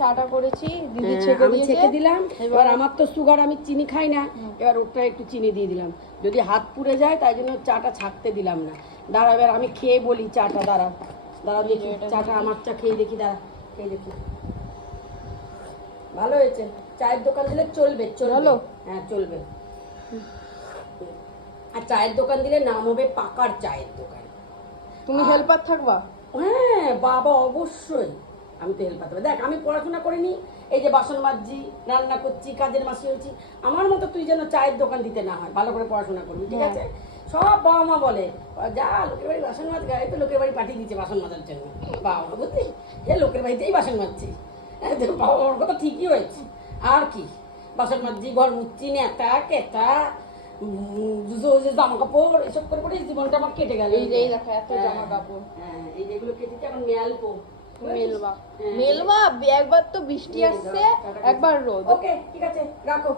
চাটা করেছি, দিদি ছেঁকে দিলাম। এবার আমার তো সুগার, আমি চিনি খাই না, এবার ওটা একটু চিনি দিয়ে দিলাম, যদি হাত পুড়ে যায় তাই জন্য চাটা ছাকতে দিলাম না। দাঁড়া, এবার আমি খেয়ে বলি চাটা, দাঁড়া দেখি চাটা, আমার চা খেয়ে দেখি, দাঁড়া খেয়ে দেখি। ভালো হয়েছে। চায়ের দোকান দিলে চলবে, চলো। হ্যাঁ চলবে। আর চায়ের দোকান দিলে নাম হবে পাকার চায়ের দোকান। তুমি হেল্পার থাকবা? হ্যাঁ বাবা, অবশ্যই। আমি তো হেল্পার থাকবো। দেখ, আমি পড়াশোনা করিনি, এই যে বাসন মাজছি, রান্না করছি, কাজের মাসি হয়েছি। আমার মতো তুই যেন চায়ের দোকান দিতে না হয়, ভালো করে পড়াশোনা করবি, ঠিক আছে? সব বাবা মা বলে, যা লোকের বাড়ি বাসন মাজ, গায়ে তো লোকের বাড়ি পাঠিয়ে দিচ্ছে বাসন মাজার জন্য। বাবা মা বুঝলি, এ লোকের বাড়িতেই বাসন মাজছি। বাবা মার কথা ঠিকই হয়েছে। আর কি, বাসন মাজছি, ঘর মুচ্ছি, নেতা কেতা, জামা কাপড় এসব করে পরে জীবনটা আমার কেটে গেল। এই যে দেখো এত জামা কাপড়, হ্যাঁ এই যেগুলো কেটেছে এখন মেলবো। মেলবা একবার তো বৃষ্টি আসছে, একবার রোদ। ওকে ঠিক আছে, রাখো।